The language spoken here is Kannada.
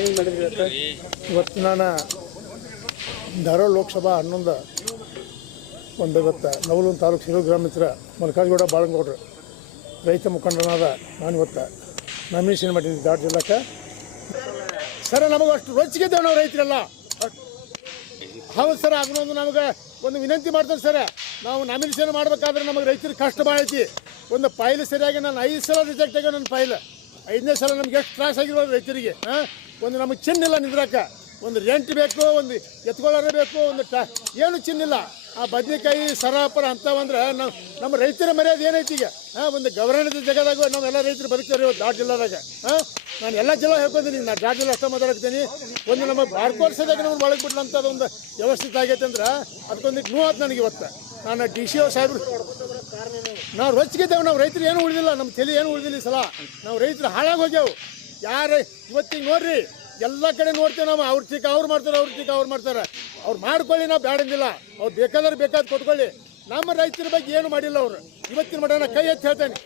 ಏನು ಮಾಡಿದ್ರಿ ಇವತ್ತು ಇವತ್ತು ನಾನು ಧಾರವಾಡ ಲೋಕಸಭಾ ಹನ್ನೊಂದು ಒಂದು ಇವತ್ತು ನವಲೂರು ತಾಲೂಕು ಶಿರೋ ಗ್ರಾಮ ಹತ್ರ ಮಲ್ಕಾಜ್ಗೌಡ ಬಾಳಂಗೌಡ್ರು. ರೈತ ಮುಖಂಡನಾದ ನಾನು ಇವತ್ತು ನಾಮಿನೇಷನ್ ಮಾಡಿದ್ದೀನಿ ದಾಟ್ ಜಿಲ್ಲಾಕ್ಕೆ. ಸರ ನಮಗೆ ಅಷ್ಟು ರೊಚ್ಚಿಗೆದ್ದೇವೆ ನಾವು ರೈತರೆಲ್ಲ. ಹೌದು ಸರ್ ಅದನ್ನೊಂದು ನಮಗೆ ಒಂದು ವಿನಂತಿ ಮಾಡ್ತಾರೆ ಸರ್. ನಾವು ನಾಮಿನೇಷನ್ ಮಾಡಬೇಕಾದ್ರೆ ನಮಗೆ ರೈತರಿಗೆ ಕಷ್ಟ ಭಾಳ ಐತಿ ಒಂದು ಫೈಲ್ ಸರಿಯಾಗಿ ನಾನು ಐದು ಸಲ ರಿಜೆಕ್ಟ್ ಆಗ್ಯ ನನ್ನ ಫೈಲ್ ಐದನೇ ಸಲ ನಮ್ಗೆ ಎಷ್ಟು ತ್ರಾಸ ಆಗಿರ್ಬೋದು ರೈತರಿಗೆ ಹಾಂ ಒಂದು ನಮಗೆ ಚಿನ್ನಿಲ್ಲ ನಿದ್ರಕ್ಕ. ಒಂದು ರೆಂಟ್ ಬೇಕು, ಒಂದು ಎತ್ಕೊಳ್ಳೋರೆ ಬೇಕು, ಒಂದು ಟ, ಏನು ಚಿನ್ನಿಲ್ಲ. ಆ ಬದ್ನೆಕಾಯಿ, ಸರಾಪರ ಅಂತವಂದ್ರೆ ನಾವು ನಮ್ಮ ರೈತರ ಮರ್ಯಾದೆ ಏನೈತಿ ಈಗ? ಹಾಂ ಒಂದು ಗೌರವದ ಜಗದಾಗ ನಾವೆಲ್ಲ ರೈತರು ಬದುಕ್ತಾರೆ ಇವತ್ತು ದಾಟ್ ಜಿಲ್ಲಾದಾಗ ಹಾಂ ನಾನು ಎಲ್ಲ ಜಿಲ್ಲಾ ಹೇಳ್ಕೊತೀನಿ ನಾನು ದಾಟ್ ಜಿಲ್ಲೆ ಅಷ್ಟ ಮಾತಾಡ್ತೀನಿ. ಒಂದು ನಮ್ಮ ವರ್ಷದಾಗ ನಾವು ಒಳಗೆ ಬಿಡ್ಲಂಥದ್ದು ಒಂದು ವ್ಯವಸ್ಥಿತ ಆಗೈತೆ ಅಂದ್ರೆ ಅದಕ್ಕೊಂದು ನೋವು ಆಯ್ತು ನನಗೆ ಇವತ್ತು. ನಾನು ಡಿ ಸಿ ಓ ಸಾಹೇಬ್ರು, ನಾವು ರೊಚ್ಚಿಗಿದ್ದೇವೆ ನಾವು ರೈತರು ಏನು ಉಳಿದಿಲ್ಲ, ನಮ್ಮ ತಲೆ ಏನು ಉಳಿದಿಲ್ಲ ಸಲ. ನಾವು ರೈತರು ಹಾಳಾಗಿ ಹೋಗ್ಯಾವು. ಯಾರು, ಇವತ್ತಿಗೆ ನೋಡ್ರಿ, ಎಲ್ಲ ಕಡೆ ನೋಡ್ತೇವೆ ನಾವು, ಅವ್ರ ಚಿಕ್ಕ ಅವ್ರು ಮಾಡ್ತಾರೆ, ಅವ್ರ ಚಿಕ್ಕ ಅವ್ರು ಮಾಡ್ತಾರೆ. ಅವ್ರು ಮಾಡ್ಕೊಳ್ಳಿ, ನಾವು ಬ್ಯಾಡಂಗಿಲ್ಲ ಅವ್ರು ಬೇಕಾದ್ರೆ ಬೇಕಾದ್ ಕೊಟ್ಕೊಳ್ಳಿ. ನಮ್ಮ ರೈತರ ಬಗ್ಗೆ ಏನು ಮಾಡಿಲ್ಲ ಅವರು. ಇವತ್ತಿನ ಮಟ್ಟ ಕೈ ಎತ್ತಿ ಹೇಳ್ತೇನೆ.